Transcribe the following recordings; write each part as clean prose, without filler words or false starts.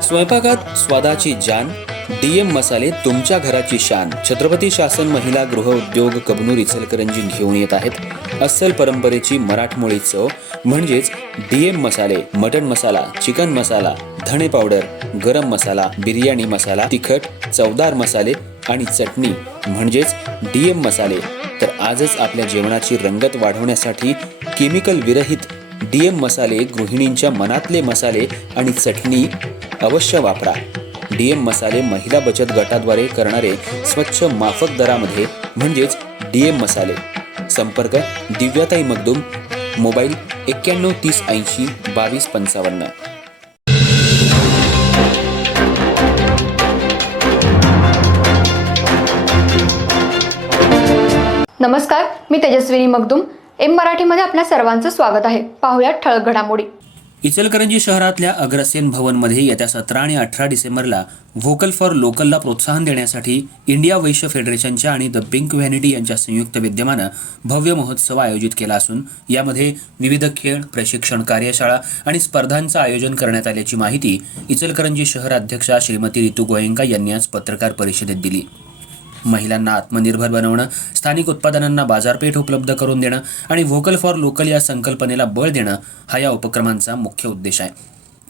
स्वयंपाकात स्वादाची जान, डीएम मसाले तुमच्या घराची शान. छत्रपती शासन महिला गृह उद्योग कबनूर इचलकरंजी घेऊन येत आहेत अस्सल परंपरेची मराठमोळी चव म्हणजेच डीएम मसाले. मटन मसाला, चिकन मसाला, धणे पावडर, गरम मसाला, बिर्याणी मसाला, तिखट चवदार मसाले आणि चटणी म्हणजेच डीएम मसाले. तर आजच आपल्या जेवणाची रंगत वाढवण्यासाठी केमिकल विरहित डीएम मसाले, गृहिणींच्या मनातले मसाले आणि चटणी अवश्य वापरा. डीएम मसाले महिला बचत गटाद्वारे करणारे स्वच्छ माफक दरामध्ये म्हणजेच डीएम मसाले. संपर्क दिव्याताई मगदूम, मोबाईल 91 30 80 22 55. नमस्कार, मी तेजस्विनी मगदूम. एम मराठीमध्ये आपल्या सर्वांचं स्वागत आहे. पाहूयात ठळक घडामोडी. इचलकरंजी शहरातल्या अग्रसेन भवनमध्ये येत्या 17 आणि 18 डिसेंबरला व्होकल फॉर लोकलला प्रोत्साहन देण्यासाठी इंडिया वैश्य फेडरेशनच्या आणि द पिंक व्हॅनिटी यांच्या संयुक्त विद्यमानं भव्य महोत्सव आयोजित केला असून यामध्ये विविध खेळ, प्रशिक्षण कार्यशाळा आणि स्पर्धांचं आयोजन करण्यात आल्याची माहिती इचलकरंजी शहर अध्यक्षा श्रीमती रितू गोयंका यांनी आज पत्रकार परिषदेत दिली. महिलांना आत्मनिर्भर बनवणं, स्थानिक उत्पादनांना बाजारपेठ उपलब्ध करून देणं आणि व्होकल फॉर लोकल या संकल्पनेला बळ देणं हा या उपक्रमांचा मुख्य उद्देश आहे.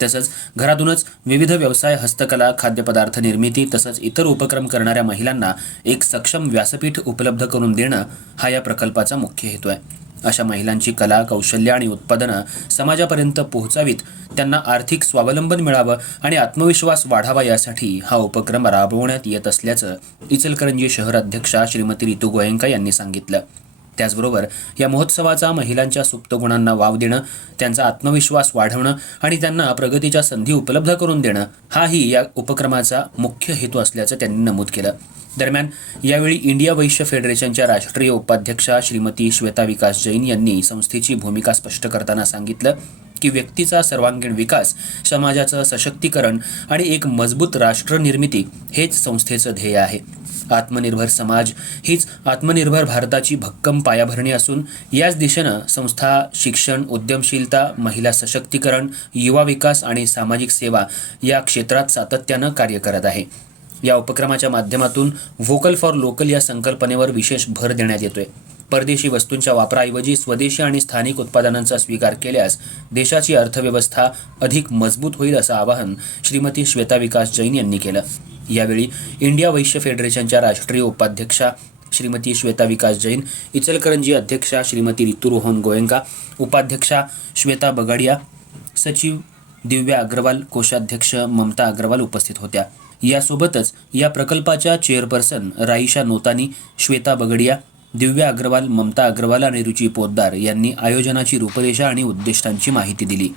तसंच घरातूनच विविध व्यवसाय, हस्तकला, खाद्यपदार्थ निर्मिती तसंच इतर उपक्रम करणाऱ्या महिलांना एक सक्षम व्यासपीठ उपलब्ध करून देणं हा या प्रकल्पाचा मुख्य हेतू आहे. अशा महिलांची कला, कौशल्य आणि उत्पादनं समाजापर्यंत पोहोचावीत, त्यांना आर्थिक स्वावलंबन मिळावं आणि आत्मविश्वास वाढावा यासाठी हा उपक्रम राबवण्यात येत असल्याचं इचलकरंजी शहर अध्यक्षा श्रीमती रितू गोयंका यांनी सांगितलं. त्याचबरोबर या महोत्सवाचा महिलांच्या सुप्त गुणांना वाव देणं, त्यांचा आत्मविश्वास वाढवणं आणि त्यांना प्रगतीच्या संधी उपलब्ध करून देणं हाही या उपक्रमाचा मुख्य हेतू असल्याचं त्यांनी नमूद केलं. दरम्यान यावेळी इंडिया वैश्य फेडरेशनच्या राष्ट्रीय उपाध्यक्षा श्रीमती श्वेता विकास जैन यांनी संस्थेची भूमिका स्पष्ट करताना सांगितलं की व्यक्तीचा सर्वांगीण विकास, समाजाचं सशक्तीकरण आणि एक मजबूत राष्ट्र निर्मिती हेच संस्थेचं ध्येय आहे. आत्मनिर्भर समाज हीच आत्मनिर्भर भारताची भक्कम पायाभरणी असून याच दिशेनं संस्था शिक्षण, उद्यमशीलता, महिला सशक्तीकरण, युवा विकास आणि सामाजिक सेवा या क्षेत्रात सातत्यानं कार्य करत आहे. या उपक्रमाच्या माध्यमातून व्होकल फॉर लोकल या संकल्पनेवर विशेष भर देण्यात येतोय. परदेशी वस्तूंच्या वापराऐवजी स्वदेशी आणि स्थानिक उत्पादनांचा स्वीकार केल्यास देशाची अर्थव्यवस्था अधिक मजबूत होईल असं आवाहन श्रीमती श्वेता विकास जैन यांनी केलं. यावेळी इंडिया वैश्य फेडरेशनच्या राष्ट्रीय उपाध्यक्षा श्रीमती श्वेता विकास जैन, इचलकरंजी अध्यक्षा श्रीमती रितू रोहन गोयंका, उपाध्यक्षा श्वेता बगाडिया, सचिव दिव्या अग्रवाल, कोषाध्यक्ष ममता अग्रवाल उपस्थित होत्या. यासोबतच या प्रकल्पाच्या चेअरपर्सन राईशा नोतानी, श्वेता बगडिया, दिव्या अग्रवाल, ममता अग्रवाल आणि रुची पोद्दार यांनी आयोजनाची रूपरेषा आणि उद्दिष्टांची माहिती दिली.